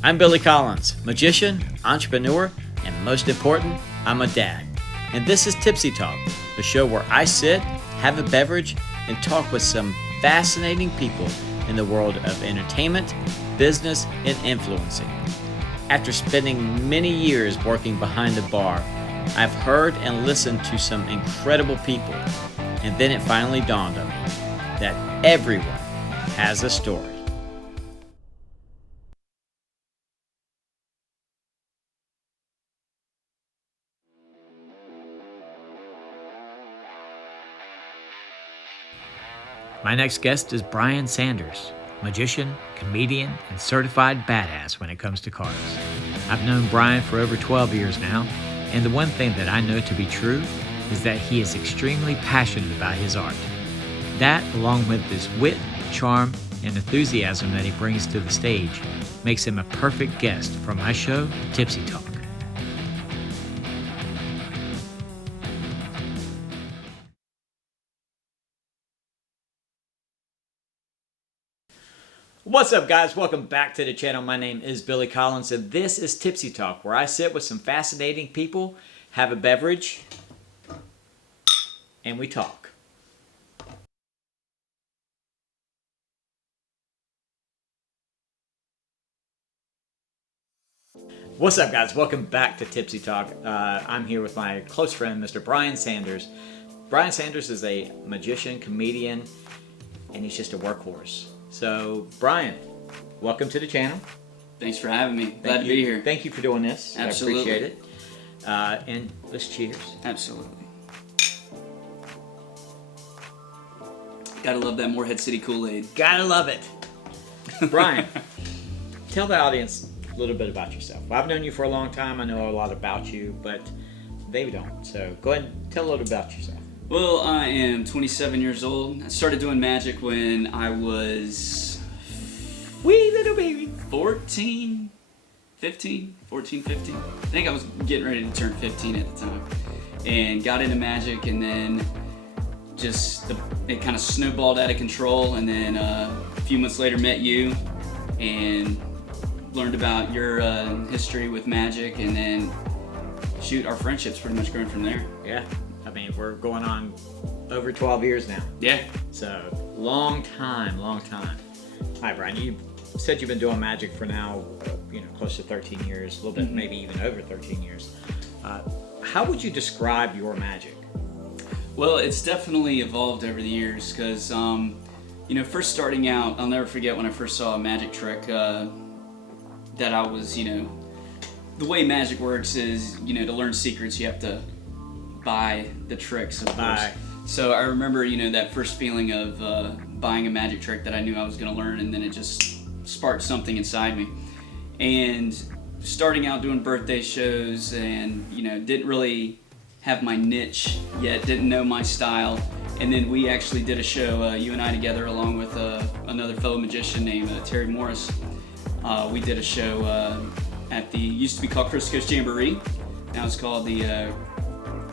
I'm Billy Collins, magician, entrepreneur, and most important, I'm a dad. And this is Tipsy Talk, the show where I sit, have a beverage, and talk with some fascinating people in the world of entertainment, business, and influencing. After spending many years working behind the bar, I've heard and listened to some incredible people, and then it finally dawned on me that everyone has a story. My next guest is Bryan Sanders, magician, comedian, and certified badass when it comes to cards. I've known Bryan for over 12 years now, and the one thing that I know to be true is that he is extremely passionate about his art. That, along with his wit, charm, and enthusiasm that he brings to the stage, makes him a perfect guest for my show, Tipsy Talk. What's up, guys? Welcome back to the channel. My name is Billy Collins, and this is Tipsy Talk, where I sit with some fascinating people, have a beverage, and we talk. What's up, guys? Welcome back to Tipsy Talk. I'm here with my close friend, Mr. Bryan Sanders. Bryan Sanders is a magician, comedian, and he's just a workhorse. So, Bryan, welcome to the channel. Thanks for having me. Glad to be here. Thank you for doing this. Absolutely. I appreciate it. And let's cheers. Absolutely. Gotta love that Morehead City Kool-Aid. Gotta love it. Bryan, tell the audience a little bit about yourself. Well, I've known you for a long time. I know a lot about you, but they don't. So go ahead and tell a little about yourself. Well, I am 27 years old. I started doing magic when I was Wee little baby. 14, 15. I think I was getting ready to turn 15 at the time. And got into magic, and then it kind of snowballed out of control. And then a few months later met you and learned about your history with magic. And then, shoot, our friendship's pretty much grown from there. Yeah. I mean, we're going on over 12 years now. Yeah. So, long time. Hi, Bryan. You said you've been doing magic for now, close to 13 years, a little bit, maybe even over 13 years. How would you describe your magic? Well, it's definitely evolved over the years because, first starting out, I'll never forget when I first saw a magic trick that I was, the way magic works is, to learn secrets, you have to buy the tricks, of course. So I remember, that first feeling of buying a magic trick that I knew I was going to learn, and then it just sparked something inside me. And starting out doing birthday shows, and didn't really have my niche yet, didn't know my style. And then we actually did a show, you and I together, along with another fellow magician named Terry Morris. We did a show at the used to be called Crystal Coast Jamboree. Now it's called the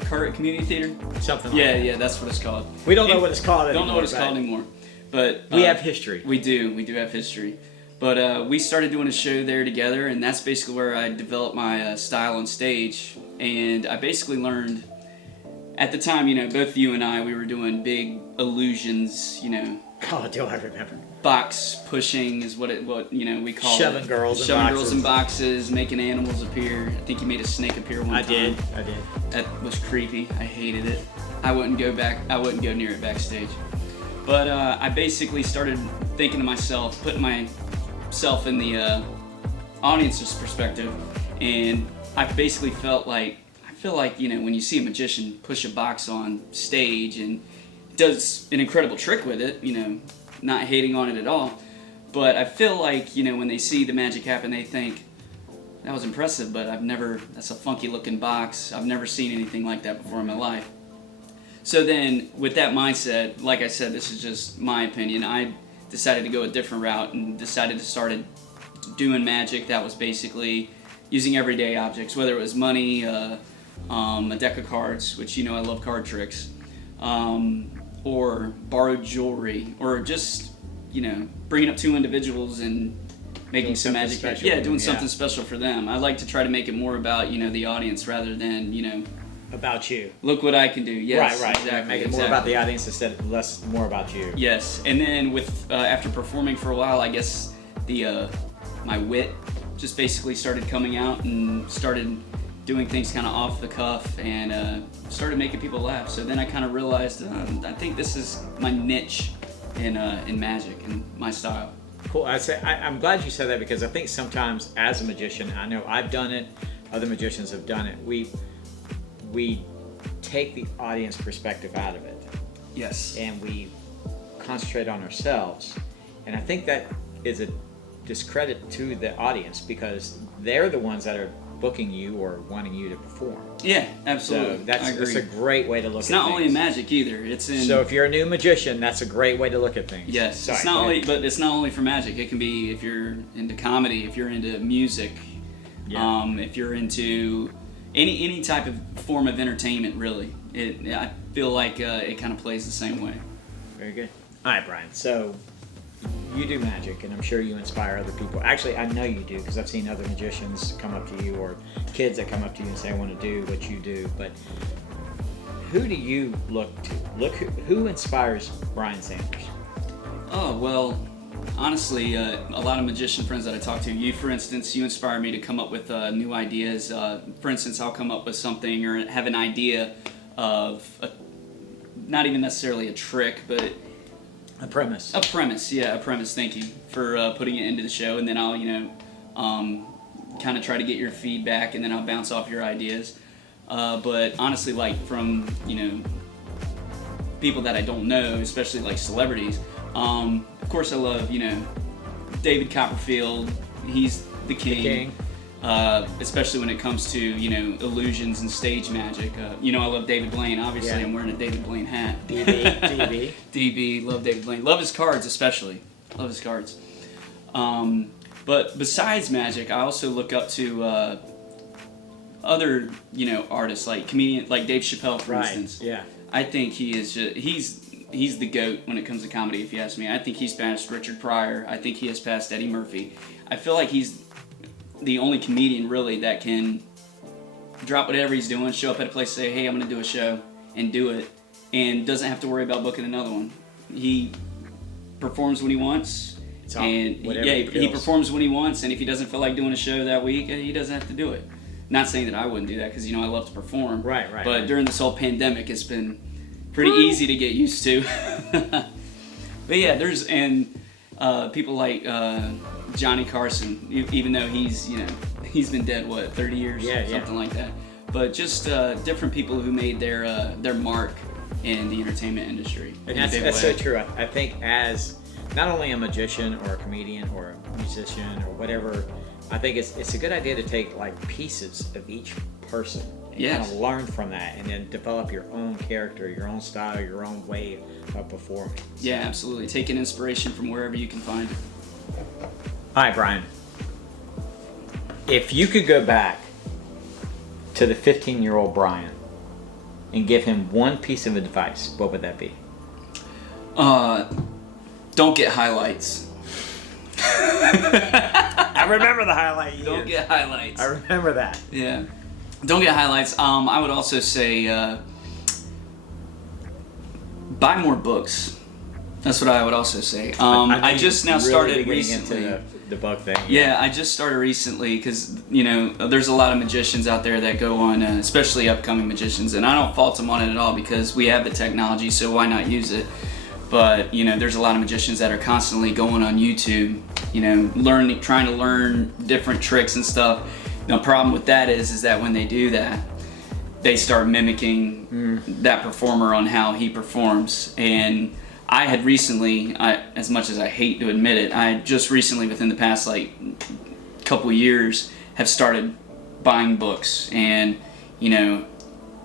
Current Community Theater? Something like that. Yeah, that's what it's called. We don't know what it's called anymore. Don't know what it's called anymore. But we have history. We do have history. But we started doing a show there together, and that's basically where I developed my style on stage. And I basically learned, at the time, both you and I, we were doing big illusions, Oh, do I remember? Box pushing is what we call Shoving it. girls in boxes, making animals appear. I think you made a snake appear one time. I did. That was creepy. I hated it. I wouldn't go near it backstage. But I basically started thinking to myself, putting myself in the audience's perspective, and I basically feel like when you see a magician push a box on stage and does an incredible trick with it, not hating on it at all, but I feel like, when they see the magic happen, they think, that was impressive, but that's a funky looking box. I've never seen anything like that before in my life. So then, with that mindset, like I said, this is just my opinion, I decided to go a different route and decided to start doing magic that was basically using everyday objects, whether it was money, a deck of cards, which I love card tricks, or borrowed jewelry, or just bringing up two individuals and making some magic. Special Doing something special for them. I like to try to make it more about, the audience rather than, about you. look what I can do. Yes, right. Exactly. Make it more about the audience instead of more about you. Yes, and then with after performing for a while, I guess the my wit just basically started coming out and started doing things kind of off the cuff and started making people laugh. So then I kind of realized I think this is my niche in magic and my style. Cool. I'm glad you said that, because I think sometimes as a magician, I know I've done it, other magicians have done it, we take the audience perspective out of it. Yes. And we concentrate on ourselves. And I think that is a discredit to the audience, because they're the ones that are booking you or wanting you to perform. Yeah, absolutely. So that's a great way to look at it. It's not only in magic either. It's in. So if you're a new magician, that's a great way to look at things. Yes. Sorry, it's not only for magic. It can be if you're into comedy, if you're into music, if you're into any type of form of entertainment, really. I feel like it kind of plays the same way. Very good. All right, Bryan. So you do magic, and I'm sure you inspire other people. Actually, I know you do, because I've seen other magicians come up to you, or kids that come up to you and say, I want to do what you do. But who do you look to? Who inspires Bryan Sanders? Oh, well, honestly, a lot of magician friends that I talk to, you, for instance, you inspire me to come up with new ideas. For instance, I'll come up with something or have an idea of, not even necessarily a trick, but a premise. A premise, thank you for putting it into the show. And then I'll, kind of try to get your feedback, and then I'll bounce off your ideas. But honestly, like from, people that I don't know, especially like celebrities, of course I love, David Copperfield. He's the king. Especially when it comes to, illusions and stage magic. I love David Blaine. Obviously, I'm wearing a David Blaine hat. DB, love David Blaine. Love his cards, especially. Love his cards. But besides magic, I also look up to other, artists, like comedian, like Dave Chappelle, for instance. Yeah. I think he is just, he's the GOAT when it comes to comedy, if you ask me. I think he's passed Richard Pryor. I think he has passed Eddie Murphy. I feel like he's the only comedian really that can drop whatever he's doing, show up at a place, say, hey, I'm going to do a show, and do it, and doesn't have to worry about booking another one. He performs when he wants, and he performs when he wants, and if he doesn't feel like doing a show that week, he doesn't have to do it. Not saying that I wouldn't do that, because I love to perform. Right. But during this whole pandemic, it's been pretty easy to get used to. But yeah, there's people like Johnny Carson, even though he's been dead 30 years, something like that. But just different people who made their mark in the entertainment industry. And that's so true. I think as not only a magician or a comedian or a musician or whatever, I think it's a good idea to take like pieces of each person and kind of learn from that, and then develop your own character, your own style, your own way of performing. Yeah, absolutely. Take an inspiration from wherever you can find it. All right, Bryan. If you could go back to the 15-year-old Bryan and give him one piece of advice, what would that be? Don't get highlights. I remember the highlight years. Don't get highlights. I remember that. Yeah. Don't get highlights. I would also say buy more books. That's what I would also say. I just now started recently. Into the book thing. Yeah, I just started recently because, there's a lot of magicians out there that go on, especially upcoming magicians, and I don't fault them on it at all, because we have the technology, so why not use it? But, there's a lot of magicians that are constantly going on YouTube, trying to learn different tricks and stuff. The problem with that is that when they do that, they start mimicking that performer on how he performs. And I had recently, as much as I hate to admit it, I just recently, within the past couple years, have started buying books and,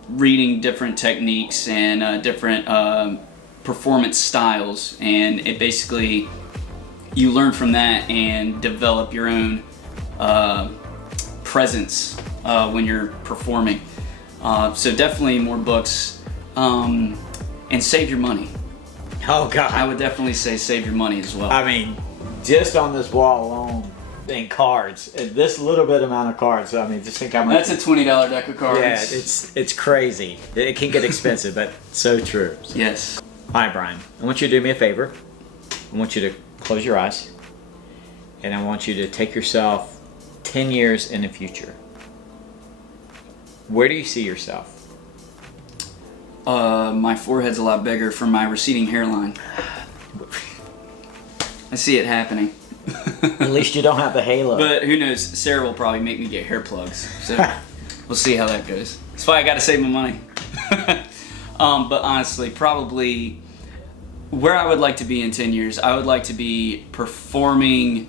reading different techniques and different performance styles. And it basically, you learn from that and develop your own presence when you're performing. So definitely more books, and save your money. Oh God! I would definitely say save your money as well. I mean, just on this wall alone, in cards. This little bit amount of cards. I mean, just think how much. That's a $20 deck of cards. Yeah, it's crazy. It can get expensive, but so true. So. Yes. All right, Bryan. I want you to do me a favor. I want you to close your eyes, and I want you to take yourself 10 years in the future. Where do you see yourself? My forehead's a lot bigger from my receding hairline. I see it happening. At least you don't have the halo. But who knows? Sarah will probably make me get hair plugs. So we'll see how that goes. That's why I got to save my money. But honestly, probably where I would like to be in 10 years, I would like to be performing.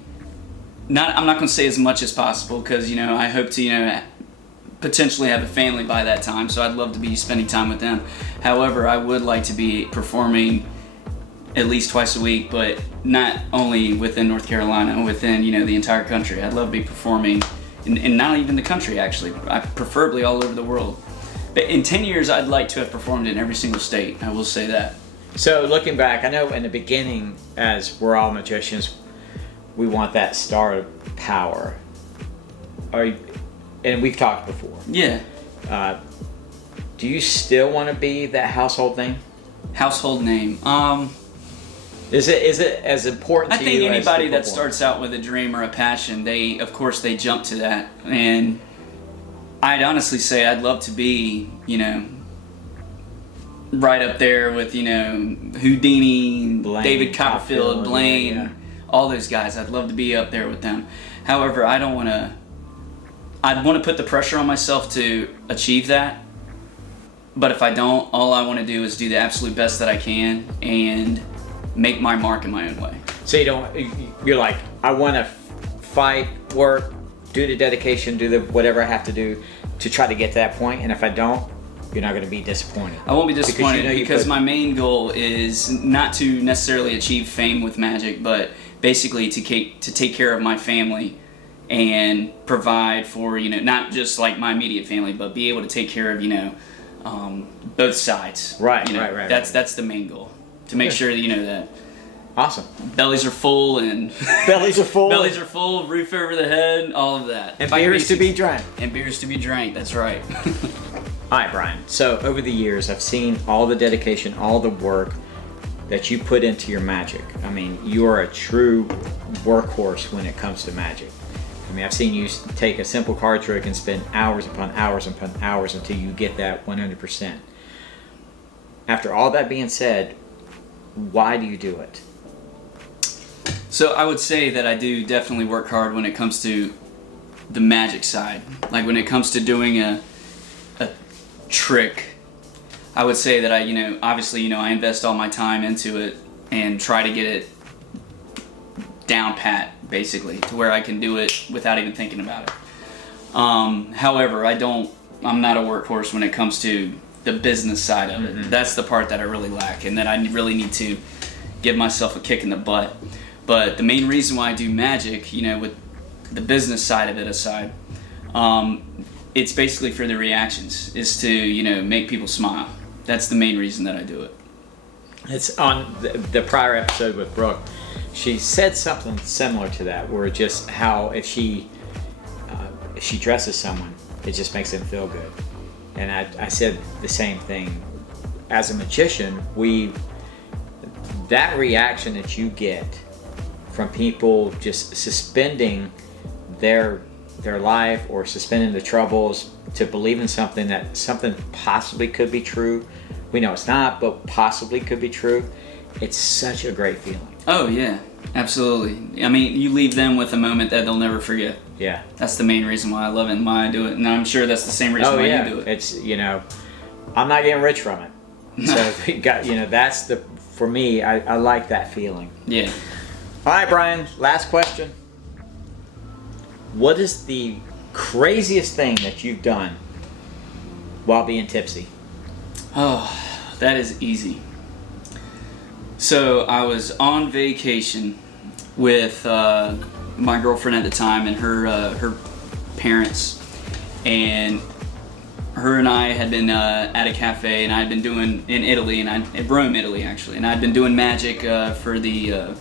I'm not going to say as much as possible because, I hope to, potentially have a family by that time. So I'd love to be spending time with them. However, I would like to be performing at least twice a week, but not only within North Carolina, within, the entire country. I'd love to be performing in not even the country, actually. Preferably all over the world. But in 10 years, I'd like to have performed in every single state. I will say that. So looking back, I know in the beginning, as we're all magicians, we want that star power. And we've talked before. Yeah. Do you still want to be that household name? Household name. Is it as important to you? I think anybody that football? starts out with a dream or a passion, they jump to that. And I'd honestly say I'd love to be, right up there with, Houdini, Blaine, David Copperfield, Blaine, yeah. all those guys. I'd love to be up there with them. However, I'd want to put the pressure on myself to achieve that. But if I don't, all I want to do is do the absolute best that I can and make my mark in my own way. So you're like, I want to fight, work, do the dedication, do the whatever I have to do to try to get to that point. And if I don't, you're not going to be disappointed. I won't be disappointed because my main goal is not to necessarily achieve fame with magic, but basically to take care of my family and provide for, not just like my immediate family, but be able to take care of, both sides. Right, right. That's the main goal. To make sure that, that awesome. bellies are full and bellies are full, roof over the head, all of that. And beers to be drank. And beers to be drank, that's right. All right, Bryan. So over the years, I've seen all the dedication, all the work that you put into your magic. I mean, you are a true workhorse when it comes to magic. I mean, I've seen you take a simple card trick and spend hours upon hours upon hours until you get that 100%. After all that being said, why do you do it? So I would say that I do definitely work hard when it comes to the magic side. Like when it comes to doing a trick, I would say that I, obviously, I invest all my time into it and try to get it down pat, basically, to where I can do it without even thinking about it. However, I'm not a workhorse when it comes to the business side of it. That's the part that I really lack and that I really need to give myself a kick in the butt. But the main reason why I do magic, with the business side of it aside, it's basically for the reactions, is to, make people smile. That's the main reason that I do it. It's on the prior episode with Brooke. She said something similar to that, where just how if she dresses someone, it just makes them feel good. And I said the same thing. As a magician, that reaction that you get from people just suspending their life or suspending the troubles to believe in something that something possibly could be true. We know it's not, but possibly could be true. It's such a great feeling. Oh yeah, absolutely. I mean, you leave them with a moment that they'll never forget. Yeah. That's the main reason why I love it and why I do it. And I'm sure that's the same reason why you do it. It's, I'm not getting rich from it. So, that's for me, I like that feeling. Yeah. All right, Bryan, last question. What is the craziest thing that you've done while being tipsy? Oh, that is easy. So I was on vacation with my girlfriend at the time and her parents, and her and I had been at a cafe, and I had been doing in Italy, in Rome, Italy actually, and I'd been doing magic for the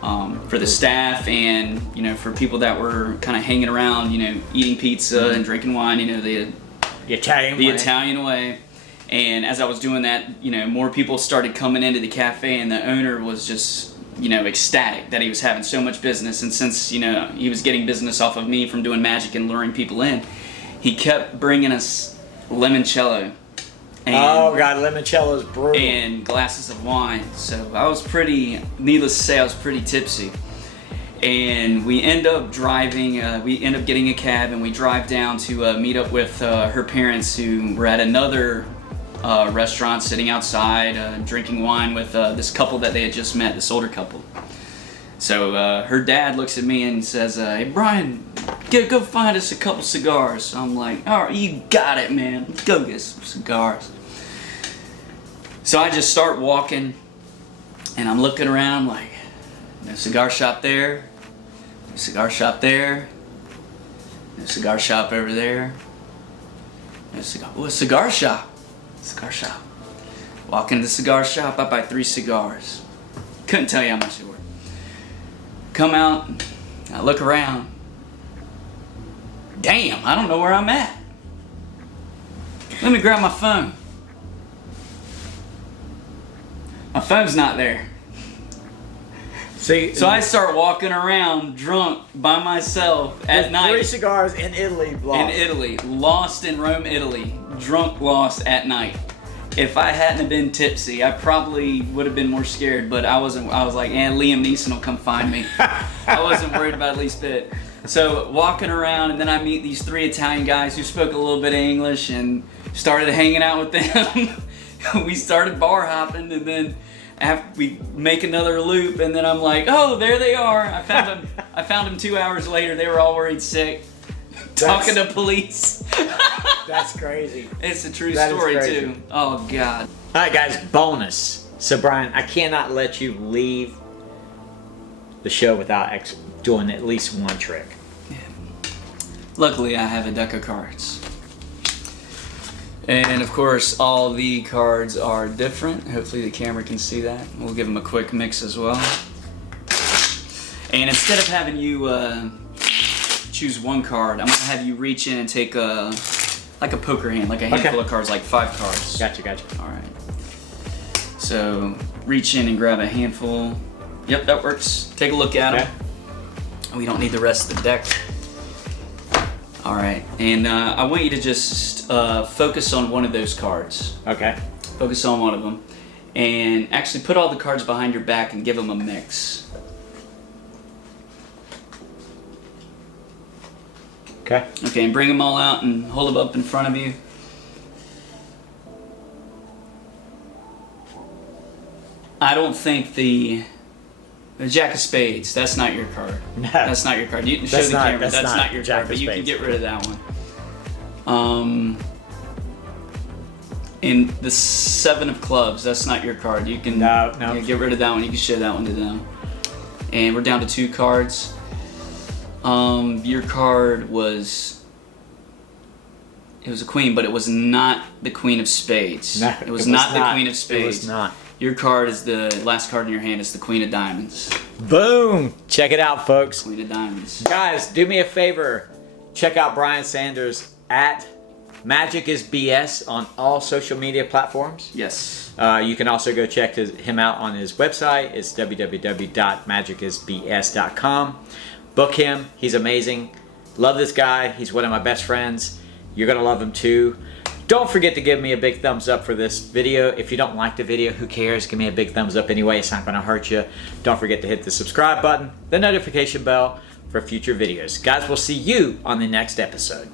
for the staff, and for people that were kind of hanging around, eating pizza and drinking wine, the Italian way. And as I was doing that, more people started coming into the cafe, and the owner was just ecstatic that he was having so much business. And since he was getting business off of me from doing magic and luring people in, he kept bringing us limoncello. Oh God, limoncello is brutal. And glasses of wine. So I was needless to say, I was pretty tipsy. And we end up driving, we end up getting a cab, and we drive down to meet up with her parents, who were at another restaurant sitting outside drinking wine with this couple that they had just met, this older couple. So her dad looks at me and says, hey Bryan, go find us a couple cigars. So I'm like, all right, you got it, man. Let's go get some cigars. So I just start walking, and I'm looking around like, no cigar shop there, no cigar shop there, no cigar shop over there, no cigar. Oh, a cigar shop. Cigar shop. Walk into the cigar shop, I buy 3 cigars. Couldn't tell you how much they were. Come out, I look around. Damn, I don't know where I'm at. Let me grab my phone. My phone's not there. See, so I start walking around drunk by myself at night. 3 cigars in Italy, lost. In Italy, lost in Rome, Italy. Drunk, lost at night. If I hadn't have been tipsy, I probably would have been more scared, but I wasn't. I was like, Liam Neeson will come find me. I wasn't worried about it the least bit. So walking around, and then I meet these 3 Italian guys who spoke a little bit of English, and started hanging out with them. We started bar hopping, and then after we make another loop, and then I'm like, oh, there they are. I found them 2 hours later. They were all worried sick, talking to police. That's crazy. It's a true story too. Oh God. All right, guys. Bonus. So Bryan, I cannot let you leave the show without doing at least one trick. Yeah. Luckily, I have a deck of cards. And of course, all the cards are different. Hopefully the camera can see that. We'll give them a quick mix as well. And instead of having you choose one card, I'm gonna have you reach in and take like a poker hand, like a handful of cards, like 5 cards. Gotcha. All right. So reach in and grab a handful. Yep, that works. Take a look at them. We don't need the rest of the deck. All right, and I want you to just focus on one of those cards. Okay. Focus on one of them, and actually put all the cards behind your back and give them a mix. Okay. Okay, and bring them all out and hold them up in front of you. I don't think the Jack of Spades, that's not your card. No. That's not your card. You can show the camera, that's not your card, but you can get rid of that one. And the 7 of Clubs, that's not your card. You can get rid of that one. You can show that one to them. And we're down to 2 cards. Your card was, it was a queen, but it was not the Queen of Spades. No, it was not the Queen of Spades. It was not. Your card is the last card in your hand. It's the Queen of Diamonds. Boom! Check it out, folks. Queen of Diamonds. Guys, do me a favor. Check out Bryan Sanders at Magic is BS on all social media platforms. Yes. You can also go check him out on his website. It's www.magicisbs.com. Book him. He's amazing. Love this guy. He's one of my best friends. You're going to love him too. Don't forget to give me a big thumbs up for this video. If you don't like the video, who cares? Give me a big thumbs up anyway. It's not going to hurt you. Don't forget to hit the subscribe button, the notification bell for future videos. Guys, we'll see you on the next episode.